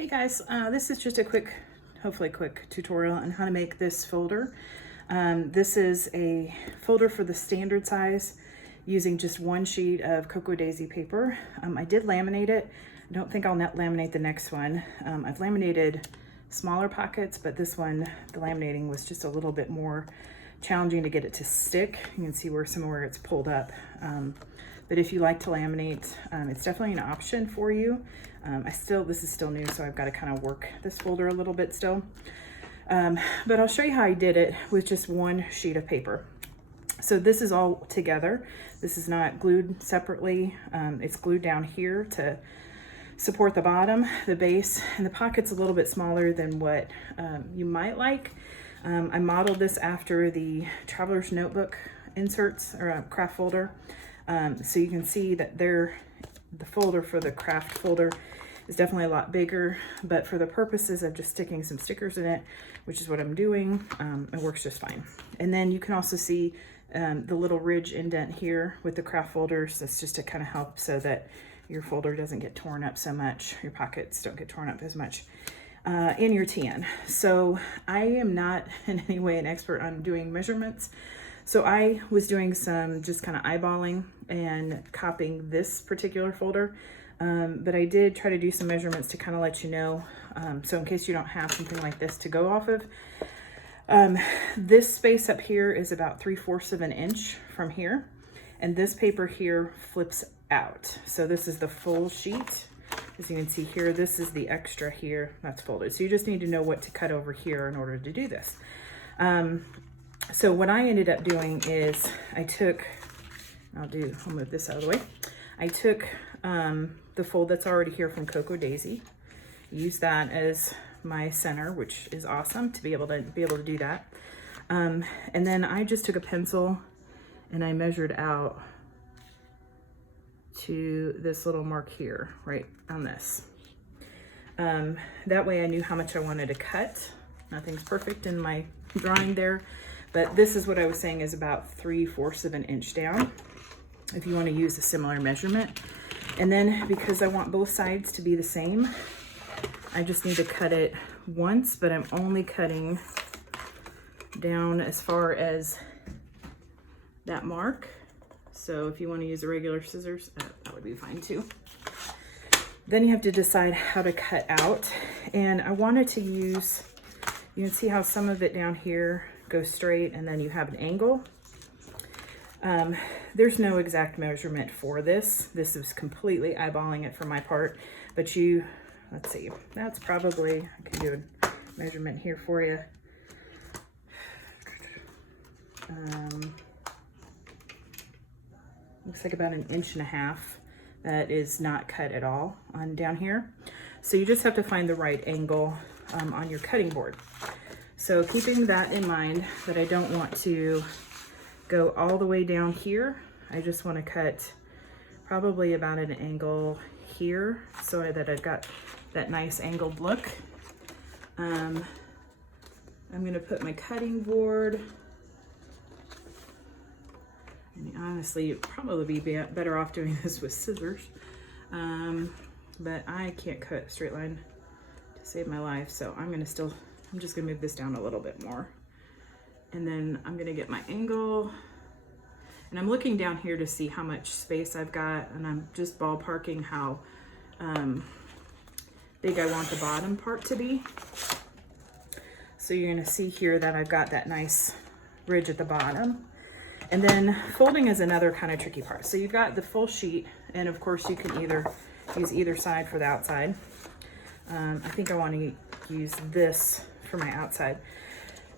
Hey guys, this is just a quick, hopefully quick tutorial on how to make this folder. This is a folder for the standard size using just one sheet of Cocoa Daisy paper. I did laminate it. I don't think I'll laminate the next one. I've laminated smaller pockets, but this one, the laminating was just a little bit more challenging to get it to stick. You can see where it's pulled up. But if you like to laminate, it's definitely an option for you. This is still new, so I've got to kind of work this folder a little bit still. But I'll show you how I did it with just one sheet of paper. So this is all together. This is not glued separately. It's glued down here to support the bottom, the base, and the pocket's a little bit smaller than what you might like. I modeled this after the Traveler's Notebook inserts or a craft folder. So you can see that the folder for the craft folder is definitely a lot bigger, but for the purposes of just sticking some stickers in it, which is what I'm doing, it works just fine. And then you can also see the little ridge indent here with the craft folders. That's just to kind of help so that your folder doesn't get torn up so much, your pockets don't get torn up as much in your TN. So I am not in any way an expert on doing measurements. So I was doing some just kind of eyeballing and copying this particular folder, but I did try to do some measurements to kind of let you know. So in case you don't have something like this to go off of, this space up here is about 3/4 of an inch from here. And this paper here flips out. So this is the full sheet. As you can see here, this is the extra here that's folded. So you just need to know what to cut over here in order to do this. So what I ended up doing is I'll move this out of the way. I took the fold that's already here from Cocoa Daisy, use that as my center, which is awesome to be able to do that. And then I just took a pencil and I measured out to this little mark here, right on this. That way I knew how much I wanted to cut. Nothing's perfect in my drawing there, but this is what I was saying is about 3/4 of an inch down, if you want to use a similar measurement. And then because I want both sides to be the same, I just need to cut it once, but I'm only cutting down as far as that mark. So if you want to use a regular scissors, that would be fine too. Then you have to decide how to cut out. And I wanted to use, you can see how some of it down here goes straight and then you have an angle. There's no exact measurement for this. This is completely eyeballing it for my part, but let's see, that's probably, I can do a measurement here for you. Looks like about 1.5 inches that is not cut at all on down here. So you just have to find the right angle on your cutting board. So keeping that in mind, that I don't want to go all the way down here, I just want to cut probably about an angle here so that I've got that nice angled look. I'm going to put my cutting board. I mean, honestly, you'd probably be better off doing this with scissors, but I can't cut a straight line to save my life, so I'm just gonna move this down a little bit more. And then I'm gonna get my angle, and I'm looking down here to see how much space I've got, and I'm just ballparking how big I want the bottom part to be. So you're gonna see here that I've got that nice ridge at the bottom. And then folding is another kind of tricky part. So you've got the full sheet, and of course you can use either side for the outside. I think I want to use this for my outside.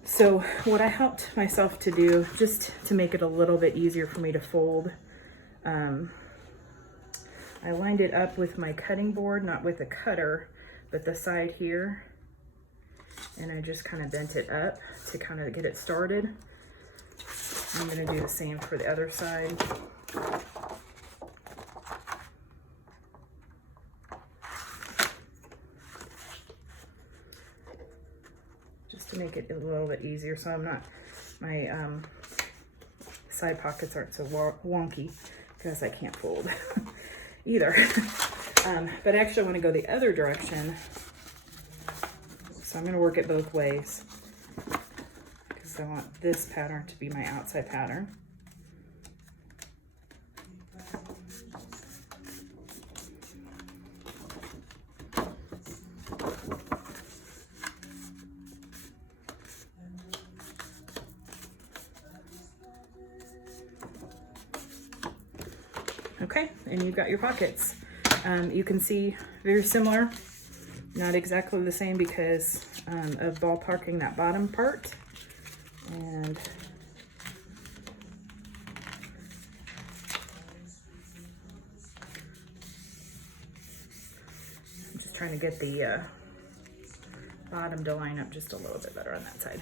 So what I helped myself to do, just to make it a little bit easier for me to fold, I lined it up with my cutting board, not with a cutter, but the side here. And I just kind of bent it up to kind of get it started. I'm going to do the same for the other side. Just to make it a little bit easier, so my side pockets aren't so wonky, because I can't fold either. But actually I want to go the other direction So I'm going to work it both ways because I want this pattern to be my outside pattern. Okay, and you've got your pockets. You can see very similar, not exactly the same because of ballparking that bottom part. And I'm just trying to get the bottom to line up just a little bit better on that side.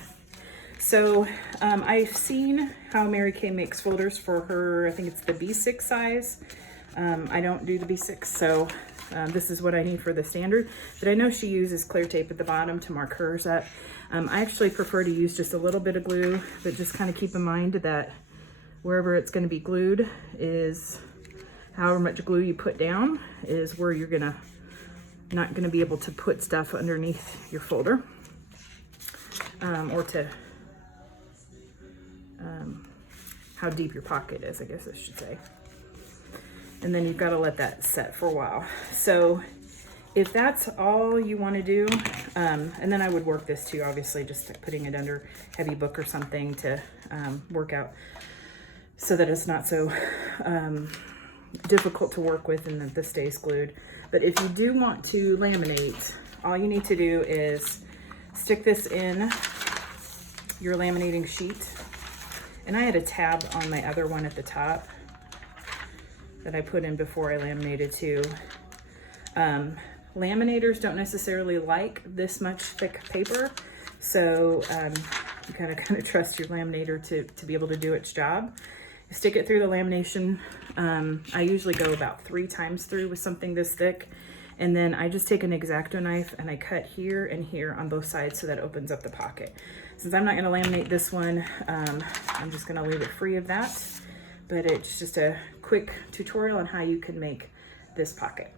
So I've seen how Mary Kay makes folders for her, I think it's the B6 size. I don't do the B6, so this is what I need for the standard. But I know she uses clear tape at the bottom to mark hers up. I actually prefer to use just a little bit of glue, but just kind of keep in mind that wherever it's going to be glued is however much glue you put down is where you're not gonna be able to put stuff underneath your folder, or to how deep your pocket is, I guess I should say. And then you've got to let that set for a while. So if that's all you want to do, and then I would work this too, obviously, just putting it under heavy book or something to work out so that it's not so difficult to work with and that this stays glued. But if you do want to laminate, all you need to do is stick this in your laminating sheet. And I had a tab on my other one at the top that I put in before I laminated too. Laminators don't necessarily like this much thick paper, so you kind of trust your laminator to be able to do its job. You stick it through the lamination. I usually go about 3 times through with something this thick, and then I just take an X-Acto knife and I cut here and here on both sides so that opens up the pocket. Since I'm not going to laminate this one, I'm just going to leave it free of that, but it's just a quick tutorial on how you can make this pocket.